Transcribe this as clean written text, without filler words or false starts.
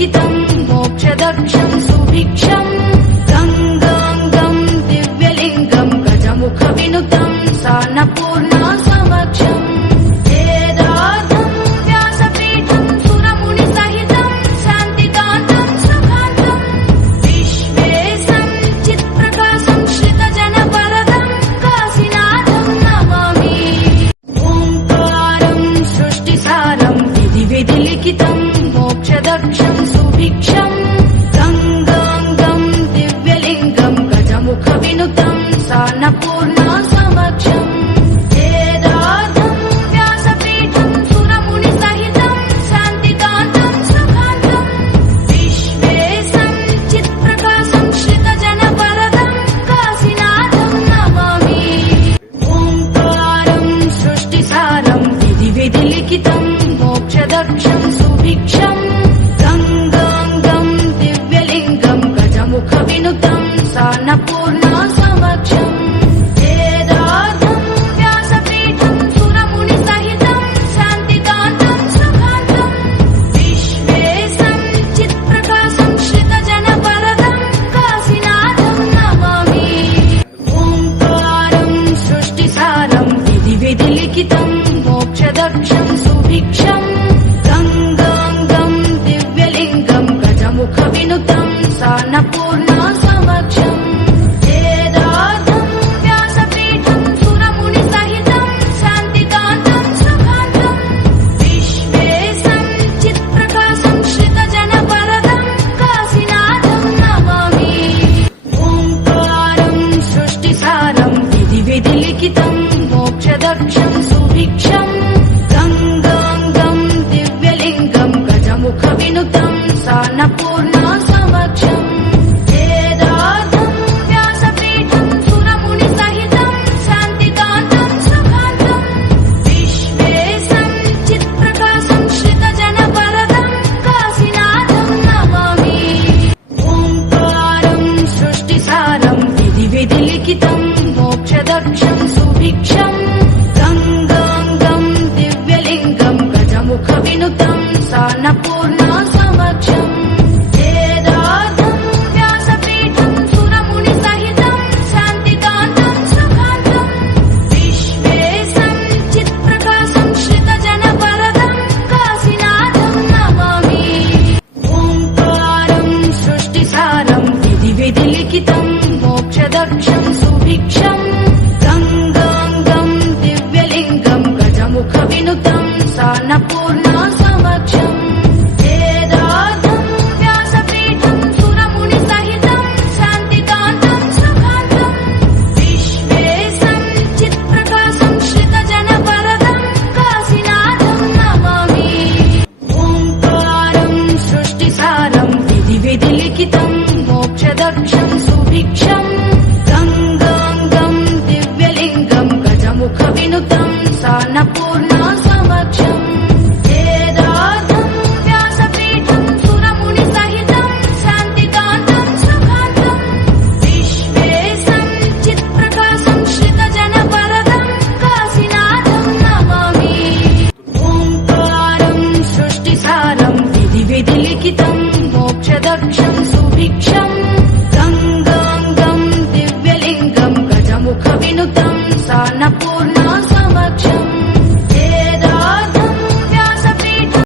लिखितं मोक्षदक्षं सुभिक्षं गङ्गाङ्गं दिव्यलिङ्गं गजमुखविनुतं सान्नपूर्णा समक्षम् वेदार्थं व्यासपीठं सुरमुनिसहितं शान्तिकान्तं सुखान्तं विश्वेशं चित्प्रकाशं श्रितजनवरदं काशीनाथं नमामि। ओङ्कारं सृष्टिसारं विधिलिखितं मोक्षदक्षं सुभिक्षं गङ्गाङ्गं दिव्यलिङ्गं गजमुखविनुतं सान्नपूर्णा समक्षम् वेदार्थं व्यासपीठं सुरमुनिसहितं शान्तिकान्तं सुखान्तं विश्वेशं चित्प्रकाशं श्रितजनवरदं काशीनाथं नमामि। ओङ्कारं सृष्टिसारं विधिलिखितं मोक्षदक्षं सुभिक्षं गङ्गाङ्गं दिव्यलिङ्गं गजमुखविनुतं सान्नपूर्णा समक्षम् वेदार्थं व्यासपीठं सुरमुनिसहितं शान्तिकान्तं सुखान्तं विश्वेशं चित्प्रकाशं श्रितजनवरदं काशीनाथं नमामि। ओङ्कारं सृष्टिसारं विधिलिखितं मोक्षदक्षं सुभिक्षं गङ्गाङ्गं दिव्यलिङ्गं गजमुखविनुतं सान्नपूर्णा समक्षम् वेदार्थं व्यासपीठं सुरमुनिसहितं शान्तिकान्तं सुखान्तं विश्वेशं चित्प्रकाशं श्रितजनवरदं काशीनाथं नमामि। ओङ्कारं सृष्टिसारं विधिलिखितं मोक्षदक्षं सुभिक्षं गङ्गाङ्गं दिव्यलिङ्गं गजमुखविनुतं सान्नपूर्णा समक्षम् वेदार्थं व्यासपीठं सुरमुनिसहितं शान्तिकान्तं सुखान्तं विश्वेशं चित्प्रकाशं श्रितजनवरदं काशीनाथं नमामि। ओङ्कारं सृष्टिसारं विधिलिखितं मोक्षदक्षं सुभिक्षं गङ्गाङ्गं दिव्यलिङ्गं गजमुखविनुतं सान्नपूर्णा समक्षम् वेदार्थं व्यासपीठं सुरमुनिसहितं शान्तिकान्तं सुखान्तं विश्वेशं चित्प्रकाशं श्रितजनवरदं काशीनाथं नमामि। ओङ्कारं सृष्टिसारं विधिलिखितं मोक्षदक्षं सुभिक्षं गङ्गाङ्गं दिव्यलिङ्गं गजमुखविनुतं सान्नपूर्णा समक्षम् वेदार्थं व्यासपीठं सुरमुनिसहितं शान्तिकान्तं सुखान्तं विश्वेशं चित्प्रकाशं श्रितजनवरदं काशीनाथं नमामि। ओङ्कारं सृष्टिसारं विधिलिखितं मोक्षदक्षं सुभिक्षं गङ्गाङ्गं दिव्यलिङ्गं गजमुखविनुतं सान्नपूर्णा समक्षम् वेदार्थं व्यासपीठं सुरमुनिसहितं शान्तिकान्तं सुखान्तं विश्वेशं चित्प्रकाशं श्रितजनवरदं काशीनाथं नमामि। ओङ्कारं सृष्टिसारं विधिलिखितं मोक्षदक्षं सुभिक्षं गङ्गाङ्गं दिव्यलिङ्गं गजमुखविनुतं सान्नपूर्णा